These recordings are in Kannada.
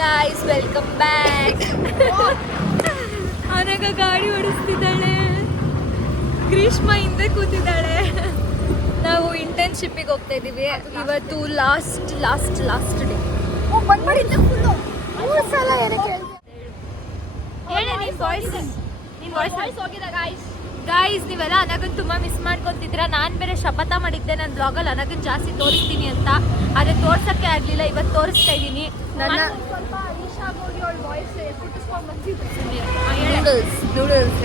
Guys welcome back. ಅನಗ ಗಾಡಿ ಓಡಿಸ್ತಿದ್ದಾಳೆ, ಗ್ರೀಷ್ಮ ಹಿಂದೆ ಕೂತಿದ್ದಾಳೆ. ನಾವು ಇಂಟರ್ನ್ಶಿಪ್ಪಿಗೆ ಹೋಗ್ತಾ ಇದ್ದೀವಿ. ಇವತ್ತು ಲಾಸ್ಟ್ ಡೇ. ಗೈಸ್ ನೀವೆಲ್ಲ ಅನಗನ್ ತುಂಬಾ ಮಿಸ್ ಮಾಡ್ಕೊತಿದ್ರ. ನಾನ್ ಬೇರೆ ಶಪಥ ಮಾಡಿದ್ದೆ ನನ್ನ ಬ್ಲಾಗಲ್ಲಿ ಅನಗನ್ ಜಾಸ್ತಿ ತೋರಿಸ್ತೀನಿ ಅಂತ, ಆದ್ರೆ ತೋರ್ಸಕ್ಕೆ ಆಗ್ಲಿಲ್ಲ. ಇವತ್ತು ತೋರಿಸ್ತಾ ಇದ್ದೀನಿ. ನನ್ನ ನೂಡಲ್ಸ್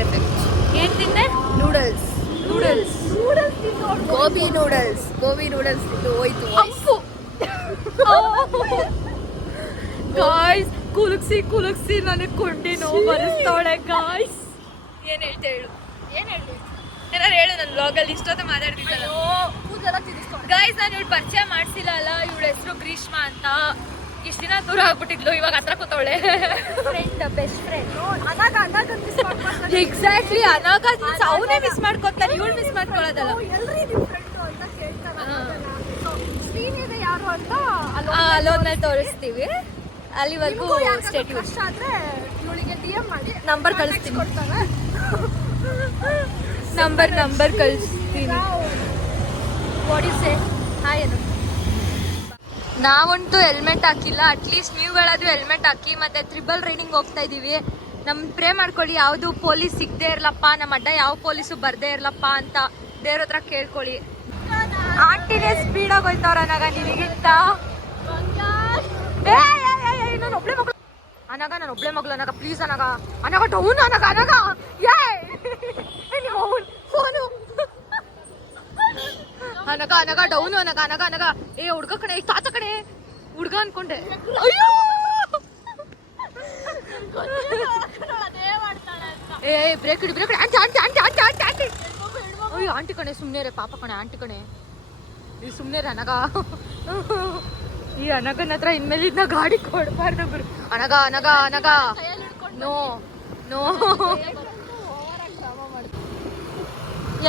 ಏನ್ ತಿಂದೆ? ನೂಡಲ್ಸ್ ಗೋಬಿ ನೂಡಲ್ಸ್ ತಿಂದು ಹೋಯ್ತು. ಗಾಯ್ಸ್ ಕುಲುಕ್ಸಿ ನನಗೆ ಕೊಂಡಿ ನೋವು ಬರೆಸ್ತಾವಳೆ. ಗಾಯ್ಸ್ ಏನ್ ಹೇಳ್ತಾ ಹೇಳು, ಏನಾರು ಹೇಳು. ನನ್ನ ಬ್ಲಾಗಲ್ಲಿ ಇಷ್ಟೊತ್ತು ಮಾತಾಡ್ತಿದ್ದಲ್ಲ. ಗಾಯ್ಸ್ ನಾನು ಇವಳು ಪರಿಚಯ ಮಾಡಿಸಿಲ್ಲ ಅಲ್ಲ, ಇವಳ ಹೆಸರು ಗ್ರೀಷ್ಮಾ ಅಂತ. ಇಷ್ಟು ದಿನ ದೂರ ಆಗ್ಬಿಟ್ಟಿದ್ಲು, ಇವಾಗ ಹತ್ರ ಕೂತವಳೆ. Best friend. ಎಕ್ಸಾಕ್ಟ್ಲಿ ಅನಾಗ ಅವನೇ ಮಿಸ್ ಮಾಡ್ಕೊತಾನೆ, ಇವಳು ಮಿಸ್ ಮಾಡ್ಕೊಳ್ಳೋದಲ್ಲ. ಅಲ್ಲೊಂದ್ಮೇಲೆ ತೋರಿಸ್ತೀವಿ, ಅಲ್ಲಿವರೆಗೂ ನಂಬರ್ ಕಳಿಸ್ತೀನಿ. ನಂಬರ್ ಕಳಿಸ್ತೀನಿ. What you say? ಹಾಯ್ ಏನು? ನಾವಂತೂ ಹೆಲ್ಮೆಟ್ ಹಾಕಿಲ್ಲ. ಅಟ್ಲೀಸ್ಟ್ ನೀವುಗಳಾದ್ರೂ ಹೆಲ್ಮೆಟ್ ಹಾಕಿ. ಮತ್ತೆ ಟ್ರಿಬಲ್ ರೈಡಿಂಗ್ ಹೋಗ್ತಾ ಇದೀವಿ. ಪ್ರೇ ಮಾಡ್ಕೊಳ್ಳಿ, ಯಾವುದು ಪೊಲೀಸ್ ಸಿಗದೆ ಇರ್ಲಪ್ಪ, ನಮ್ಮ ಅಡ್ಡ ಯಾವ ಪೊಲೀಸು ಬರ್ದೇ ಇರ್ಲಪ್ಪ ಅಂತ ದೇವ್ರ ಹತ್ರ ಕೇಳ್ಕೊಳ್ಳಿ. ಆಂಟಿನೇ ಸ್ಪೀಡಾಗಿ ಹೋಯ್ತವ್ರ ಅನಾಗ ನಿನಗಿಂತ. ನಾನು ಒಬ್ಳೆ ಮಗಳು ಅನಾಗ, ನಾನು ಒಬ್ಳೆ ಮಗಳು Anaga. Please Anaga down Anaga phone Anaga down Anaga. ಏ ಹುಡ್ಗ ಕಣೆ, ತಾತ ಕಣೆ, ಹುಡ್ಗ ಅನ್ಕೊಂಡೆ. ಅಯ್ಯೋ ಏ ಬ್ರೇಕ್ ಇಡಿ ಆಂಟಿ. ಅಯ್ಯೋ ಆಂಟಿ ಕಣೆ, ಸುಮ್ನೆ ರೇ, ಪಾಪ ಕಣೆ, ಆಂಟಿ ಕಣೆ, ಈ ಸುಮ್ನೆ ರೇ ಅನಗ. ಈ ಅನಗನ ಹತ್ರ ಇನ್ಮೇಲೆ ಇದನ್ನ ಗಾಡಿ ಕೊಡ್ಬಾರ್ದು ಗುರು. ಅನಗ ನೋ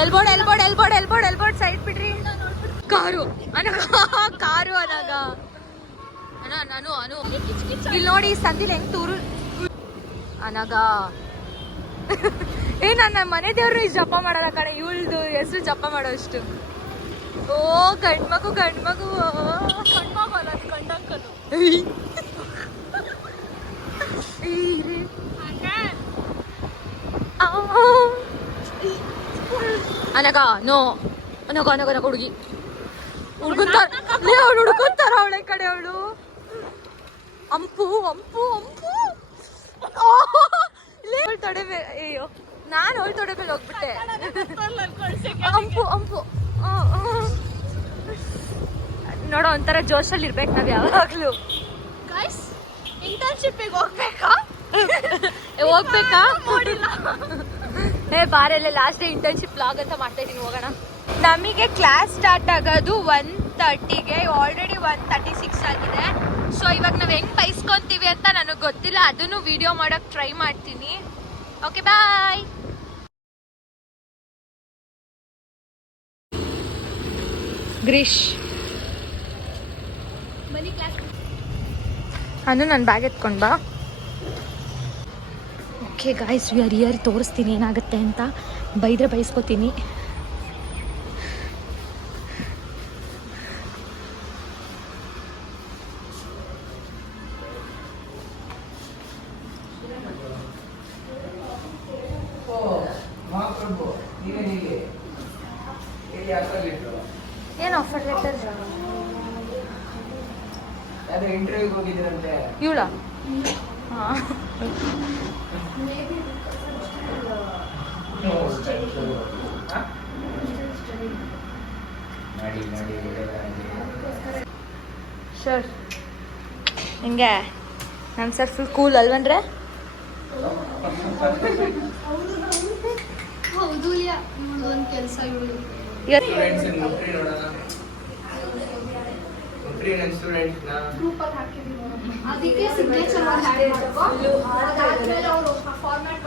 ಎಲ್ಬೋರ್ಡ್ ಸೈಡ್ ಬಿಡ್ರಿ. ಕಾರು ಅನಗ ನಾನು ಇಲ್ಲಿ ನೋಡಿ, ಸಂದಿಲ್ ಹೆಂಗ್ ತೂರು ಅನಗ. ಏ ನನ್ನ ಮನೆ ದೇವ್ರು ಇಷ್ಟು ಜಪ ಮಾಡಲ್ಲ ಕಣೆ, ಇವಳ್ದು ಹೆಸರು ಜಪ ಮಾಡೋ ಅಷ್ಟು. ಓ ಗಂಡ್ಮಗು ಅಲ್ಲ, ಅದು ಗಂಡಂಕಲು. ಅನಗ ನೋ ಅನಗ ಹುಡುಗಿ ಹುಡ್ಕೊಂತಾರ ಅವಳೆ ಕಡೆ. ಅವಳು ಅಂಪು ತೊಡೆ ಮೇಲೆ. ಅಯ್ಯೋ ನಾನು ಅವಳು ತೊಡೆ ಮೇಲೆ ಹೋಗ್ಬಿಟ್ಟೆ. ಅಂಪು ನೋಡೋ, ಒಂಥರ ಜೋಶಲ್ಲಿ ಇರ್ಬೇಕು ನಾವ್ ಯಾವಾಗ್ಲೂ. ಇಂಟರ್ನ್ಶಿಪ್ಪಿಗೆ ಹೋಗ್ಬೇಕಾ? ಏ ಬಾರಲ್ಲೇ, ಲಾಸ್ಟ್ ಡೇ ಇಂಟರ್ನ್ಶಿಪ್ ಬ್ಲಾಗ್ ಅಂತ ಮಾಡ್ತಾ ಇದೀನಿ. ಹೋಗೋಣ. ನಮಗೆ ಕ್ಲಾಸ್ ಸ್ಟಾರ್ಟ್ ಆಗೋದು 1:30ಗೆ. ಆಲ್ರೆಡಿ 1:36 ಆಗಿದೆ. ಸೊ ಇವಾಗ ನಾವ್ ಹೆಂಗ್ ಬೈಸ್ಕೊಂತೀವಿ ಅಂತ ನನಗೆ ಗೊತ್ತಿಲ್ಲ, ಅದನ್ನು ವಿಡಿಯೋ ಮಾಡಕ್ ಟ್ರೈ ಮಾಡ್ತೀನಿ. Okay bye. ಗ್ರೀಶ್ ಅನು ನನ್ನ ಬ್ಯಾಗ್ ಎತ್ಕೊಂಡ್ ಬಾ. Okay guys, we are here. ತೋರಿಸ್ತೀನಿ ಏನಾಗುತ್ತೆ ಅಂತ. ಬೈದ್ರೆ ಬೈಸ್ಕೊತೀನಿ. ಏನು ಆಫರ್ ಲೆಟರ್? ಇಂಟರ್ವ್ಯೂಗೆ ಹೋಗಿದ್ದೀರಂತೆ ಇವಳ. ಸರ್ ಹಿಂಗೆ ನಮ್ಮ ಸರ್ ಫುಲ್ ಕೂಲ್ ಅಲ್ವನ್ರೆ? ಹೌದು, ಒಂದು ಕೆಲಸ ಅದಕ್ಕೆ ಸಿಗ್ನೇಚರ್ ಅದಾದ್ಮೇಲೆ ಅವರು ಫಾರ್ಮ್ಯಾಟ್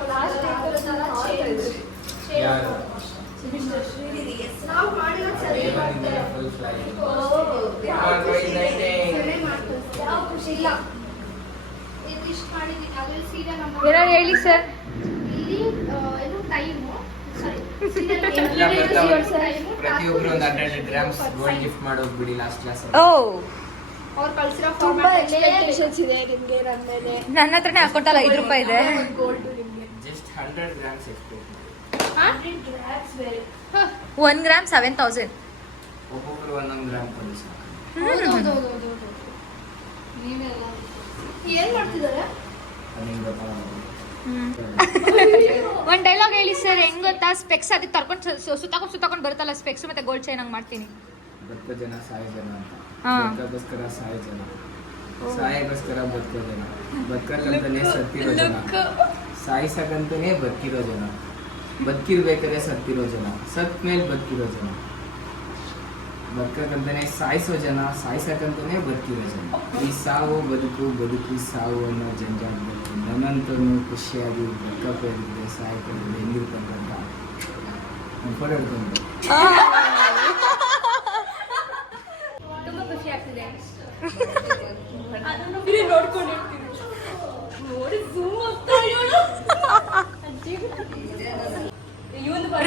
ನಾವು ಮಾಡಿರೋ ಸರಿ ಯಾವ ಖುಷಿ ಇಲ್ಲ. ಅದ್ರಲ್ಲಿ ಸೀರಿಯಲ್ ನಂಬರ್ ಏನಾದ್ರು ಹೇಳಿ ಸರ್. ಇಲ್ಲಿ ಏನು ಟೈಮು ಸಾರಿ ಎಲ್ಲ ಬರ್ತಾವೆ. ಪ್ರತಿಯೊಬ್ರು ಒಂದು 100 ಗ್ರಾಮ್ಸ್ ಗೋಲ್ಡ್ ಗಿಫ್ಟ್ ಮಾಡೋದು ಬಿಡಿ ಲಾಸ್ಟ್ ಕ್ಲಾಸ್. ಓ ಅವ್ರು ಕಳ್ಸಿರೋ ತುಂಬಾ ಫಾರ್ಮ್ಯಾಟ್ ಎಕ್ಸ್ಪೆಕ್ಟೇಷನ್ಸ್ ಇದೆ ನಿಮ್ಗೆ ನನ್ನ ಮೇಲೆ. ನನ್ನ ಹತ್ರನೇ ಅಕೌಂಟಲ್ಲಿ 5 ರೂಪಾಯಿ ಇದೆ. ಗೋಲ್ಡ್ ನಿಮ್ಗೆ ಜಸ್ಟ್ 100 ಗ್ರಾಮ್ಸ್ ಎಕ್ಸ್ಪೆಕ್ಟ್ ಮಾಡಿ. 1 ಗ್ರಾಮ್ 7000. ಒಬ್ಬೊಬ್ರು 1 ಗ್ರಾಮ್ ಕೊಡಿ ಸಾಕು. ಹೌದೌದೌದೌದು ನೀವೆಲ್ಲ ಏನ್ ಮಾಡ್ತಿದ್ದಾರೆ ಅದು ನಿಮ್ಗೆ ಗೊತ್ತಾಗೋದು. ಒಂದ್ ಡೈಲಾಗ್ ಹೇಳಿ ಸರ್. ಹೆಂಗ್ ಗೊತ್ತಾ, ಸ್ಪೆಕ್ಸ್ ಅದಕ್ಕೆ ತರ್ಕೊಂಡು ಸುತ್ತಾಕೊಂಡು ಬರುತ್ತಲ್ಲ ಸ್ಪೆಕ್ಸ್ ಮತ್ತೆ ಗೋಲ್ಡ್ ಚೈನ್ ಹಂಗ್ ಮಾಡ್ತೀನಿ. ಬದುಕೋ ಜನ ಸಾಯೋ ಜನ ಅಂತ. ಹಾ. ಬದುಕೋಗೋಸ್ಕರ ಸಾಯೋ ಜನ, ಸಾಯೋಗೋಸ್ಕರ ಬದುಕೋ ಜನ, ಬದುಕಕ್ಕಂತಾನೆ ಸತ್ತಿರೋ ಜನ, ಸಾಯಿಸಕ್ಕಂತಾನೆ ಬದುಕಿರೋ ಜನ, ಬದುಕಿರ್ಬೇಕಾದ್ರೆ ಸತ್ತಿರೋ ಜನ, ಸತ್ ಮೇಲೆ ಬದುಕಿರೋ ಜನ, ಬದುಕಕ್ಕಂತಾನೆ ಸಾಯಿಸೋ ಜನ, ಸಾಯಿಸಕ್ಕಂತಾನೆ ಬದುಕಿರೋ ಜನ. ಈ ಸಾವು ಬದುಕು, ಬದುಕು ಸಾವು ಅನ್ನೋ ಜಂಜಾಟದಲ್ಲಿ ನನ್ನಂತೂ ಖುಷಿಯಾಗಿ ಬದುಕಪ್ಪಿದ್ರೆ ಸಾಯ್ಕೊಂಡು ಹೆಂಗಿರ್ತಕ್ಕಂಥ ಫೋಟೋ ಹಿಡ್ಕೊಂಡು ತುಂಬಾ ಖುಷಿ ಆಗ್ತಿದೆ.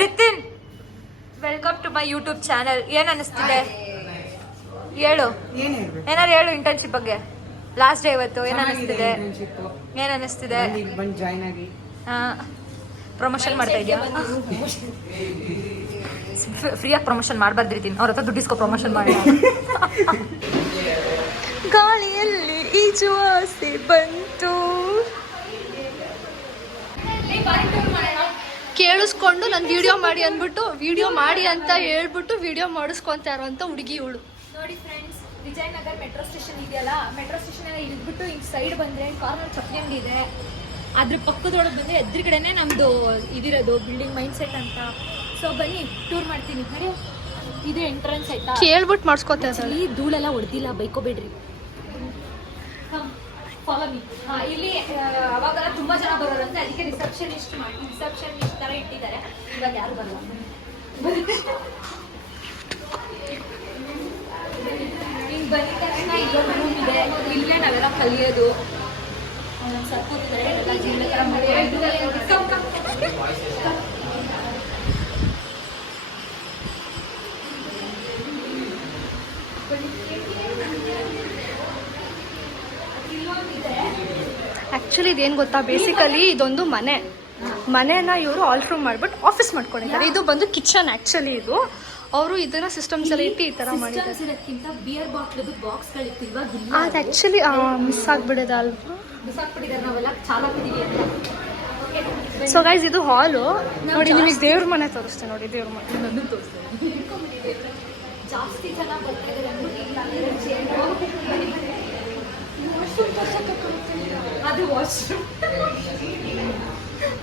Ritin, welcome to my YouTube channel. ಏನ್ ಅನಿಸ್ತಿದೆ ಹೇಳು. ಏನಾರು ಹೇಳು ಇಂಟರ್ನ್ಶಿಪ್ ಬಗ್ಗೆ. ಲಾಸ್ಟ್ ಡೇ ಇವತ್ತು. ಏನ್ ಅನಿಸ್ತಿದೆ? ಏನ್ ಅನಿಸ್ತಿದೆ? ಬಂದು ಜಾಯ್ನ್ ಆಗಿ ಪ್ರಮೋಷನ್ ಮಾಡ್ತಾ ಇದೆಯಾ? ಫ್ರೀಯಾಗಿ ಪ್ರಮೋಷನ್ ಮಾಡಬಾರ್ದಿರ್ತೀನಿ. ಅವ್ರ ಹತ್ರ ದುಡ್ಡಿಸ್ಕೊ ಪ್ರಮೋಷನ್ ಮಾಡಿ. ಗಾಳಿಯಲ್ಲಿ ಈಜುವ ಆಸೆ ಬಂತು. ಕೇಳಿಸ್ಕೊಂಡು ನಾನು ವಿಡಿಯೋ ಮಾಡಿ ಅಂದ್ಬಿಟ್ಟು ವಿಡಿಯೋ ಮಾಡಿ ಅಂತ ಹೇಳ್ಬಿಟ್ಟು ವಿಡಿಯೋ ಮಾಡಿಸ್ಕೊಂತ ಇರೋಂಥ ಹುಡುಗಿ ಇವಳು. ನೋಡಿ ಫ್ರೆಂಡ್ಸ್, ವಿಜಯನಗರ ಮೆಟ್ರೋ ಸ್ಟೇಷನ್ ಇದೆಯಲ್ಲ, ಮೆಟ್ರೋ ಸ್ಟೇಷನ್ ಎಲ್ಲ ಇಳಿದ್ಬಿಟ್ಟು ಹಿಂಗೆ ಸೈಡ್ ಬಂದರೆ ಕಾರ್ನರ್ ಚಪ್ಪಲಿ ಅಂಗಡಿ ಇದೆ. ಅದ್ರ ಪಕ್ಕದೊಳಗೆ ಬಂದರೆ ಎದುರುಗಡೆನೆ ನಮ್ಮದು ಇದಿರೋದು ಬಿಲ್ಡಿಂಗ್ ಮೈಂಡ್ ಸೆಟ್ ಅಂತ. ಸೊ ಬನ್ನಿ ಟೂರ್ ಮಾಡ್ತೀನಿ. ನೋಡಿ ಇದು ಎಂಟ್ರೆನ್ಸ್ ಆಯ್ತಾ. ಕೇಳ್ಬಿಟ್ಟು ಮಾಡಿಸ್ಕೊತ ಇದ್ದಾಳೆ. ಇಲ್ಲಿ ಧೂಳೆಲ್ಲ ಹೊಡೆದಿಲ್ಲ, ಬೈಕೋಬೇಡ್ರಿ. Follow me. ಇಲ್ಲಿ ಅವಾಗೆಲ್ಲ ತುಂಬಾ ಜನ ಬರೋರಂತೆ, ಅದಕ್ಕೆ ರಿಸೆಪ್ಷನಿಸ್ಟ್ ತರ ಇಟ್ಟಿದ್ದಾರೆ. ಇವಾಗ ಯಾರು ಬರಲ್ಲ. ಹಿಂಗೆ ಬಂದಿದ ತಕ್ಷಣ ಇಲ್ಲೊಂದು ರೂಮ್ ಇದೆ. ಇಲ್ಲೇ ನಾವೆಲ್ಲ ಕಲಿಯೋದು. ಸ್ವಲ್ಪ ಹೊತ್ತಿದ್ರೆ ಎಲ್ಲ ಜೀವನ ಥರ ಮಾಡಿ ಆ್ಯಕ್ಚುಲಿ ಇದೇನು ಗೊತ್ತಾ, ಬೇಸಿಕಲಿ ಇದೊಂದು ಮನೆನ ಇವರು ಆಲ್ಟ್ ರೂಮ್ ಮಾಡ್ಬಿಟ್ಟು ಆಫೀಸ್ ಮಾಡ್ಕೊಂಡಿದ್ದಾರೆ. ಇದು ಬಂದು ಕಿಚನ್. ಆ್ಯಕ್ಚುಲಿ ಇದು ಅವರು ಇದನ್ನ ಸಿಸ್ಟಮ್ಸ್ ಎಲ್ಲ ಇಟ್ಟು ಈ ಥರ ಮಾಡಿದ್ದಾರೆ. ಇದಕ್ಕಿಂತ ಬಿಯರ್ ಬಾಟ್ಲದು ಬಾಕ್ಸ್ಗಳಿತ್ತು. ಇವಾಗ ಅದು ಆ್ಯಕ್ಚುಲಿ ಮಿಸ್ ಆಗಿಬಿಡಿದೆ ಅಲ್ವಾ. ಬಿಸಾಕ್ಬಿಟ್ಟಿದ್ದಾರೆ. ನಾವೆಲ್ಲ ಚಾಲಾಕಿದೀವಿ ಅಂತ. ಸೊ ಗೈಸ್, ಇದು ಹಾಲು. ನೋಡಿ, ನಿಮಗೆ ದೇವ್ರ ಮನೆ ತೋರಿಸ್ತೀನಿ. ನೋಡಿ, ದೇವ್ರ ಮನೆ ನನ್ನ ತೋರಿಸ್ತೀನಿ. ಜಾಸ್ತಿ ಜನ ಬರ್ತಾ ಇದ್ದಾರೆ ಅಂದ್ಬಿಟ್ಟು ಇಲ್ಲ ಎರಡು ಚೇರ್. ಅದು ವಾಶ್ರೂಮ್.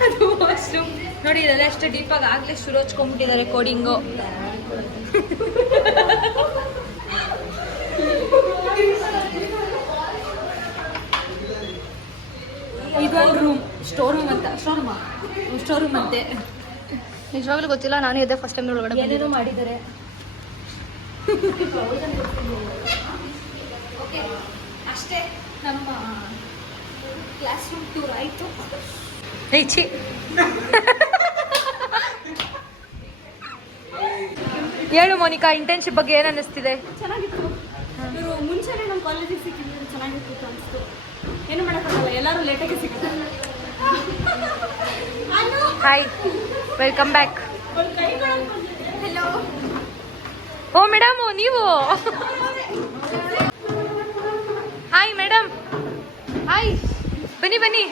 ಅದು ವಾಶ್ರೂಮ್. ನೋಡಿ, ಇದೆಲ್ಲ ಎಷ್ಟು ಡೀಪಾಗಿ ಆಗಲೇ ಶುರು ಹಚ್ಕೊಂಡ್ಬಿಟ್ಟಿದ್ದಾರೆ ಕೋಡಿಂಗು. ಇದೊಂದು ರೂಮ್, ಸ್ಟೋರ್ ರೂಮ್ ಅಂತೆ. ನಿಜವಾಗ್ಲೂ ಗೊತ್ತಿಲ್ಲ, ನಾನು ಇದೇ ಫಸ್ಟ್ ಟೈಮ್ ಒಳಗಡೆ ಏನೇನೋ ಮಾಡಿದ್ದಾರೆ. ಓಕೆ, ಅಷ್ಟೇ ನಮ್ಮ ಕ್ಲಾಸ್ ರೂಮ್ ಟೂರ್ ಆಯಿತು. ಹೆಚ್ಚಿ ಹೇಳು ಮೋನಿಕಾ, ಇಂಟರ್ನ್ಶಿಪ್ ಬಗ್ಗೆ ಏನು ಅನ್ನಿಸ್ತಿದೆ? ಚೆನ್ನಾಗಿತ್ತು. ಇವರು ಮುಂಚೆನೇ ನಮ್ಮ ಕಾಲೇಜಿಗೆ ಸಿಕ್ಕಿದ್ರು ಚೆನ್ನಾಗಿತ್ತು ಅಂತ ಅನಿಸ್ತು. ಏನು ಮಾಡೋಕ್ಕಾಗಲ್ಲ, ಎಲ್ಲರೂ ಲೇಟಾಗಿ ಸಿಗ್ತಾರೆ. Hi, welcome back. ಹಲೋ. ಓ ಮೇಡಮ್, ನೀವು? Hi madam. ಹಾಯ್, ಬನ್ನಿ ಬನ್ನಿ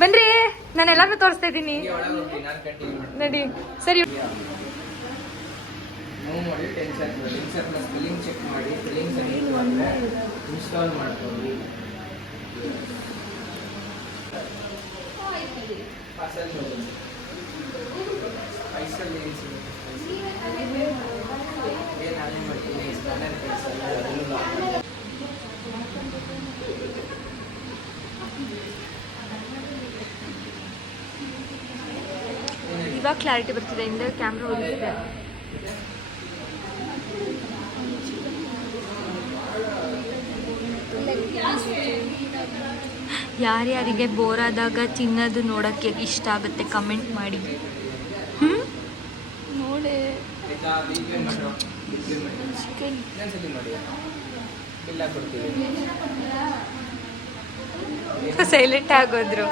ಬನ್ರಿ. ನಾನು ಎಲ್ಲಾನು ತೋರಿಸ್ತಾ ಇದ್ದೀನಿ. ನಡಿ ಸರಿ. ಮೂವ್ ಮಾಡಿ ಟೆನ್ಷನ್ ಸ್ಪೆಲ್ಲಿಂಗ್ ಚೆಕ್ ಮಾಡಿ. ಸ್ಪೆಲ್ಲಿಂಗ್ಸ್ ಇನ್ಸ್ಟಾಲ್ ಮಾಡ್ಕೊಂಡು ಸ್ಪೈಸಲ್ಲಿ ಏನು ಸಿಗುತ್ತೆ ನಾನೇ ಮಾಡ್ತೀನಿ. ಸ್ಪ್ಯಾನರ್ ಕಳಿಸಲ್ಲ, ಅದನ್ನು ಇವಾಗ ಕ್ಲಾರಿಟಿ ಬರ್ತಿದೆ. ಹಿಂದೆ ಕ್ಯಾಮ್ರಾ ಹೋಗಿದೆ. ಯಾರ್ಯಾರಿಗೆ ಬೋರ್ ಆದಾಗ ತಿನ್ನೋದು ನೋಡೋಕ್ಕೆ ಇಷ್ಟ ಆಗುತ್ತೆ ಕಮೆಂಟ್ ಮಾಡಿ. ನೋಡಿ ಇನ್ನೊಂದ್ಸತಿ ಮಾಡಿ ಇಲ್ಲ ಕೊಡ್ತೀವಿ. ಸೈಲೆಂಟ್ ಆಗೋದ್ರು.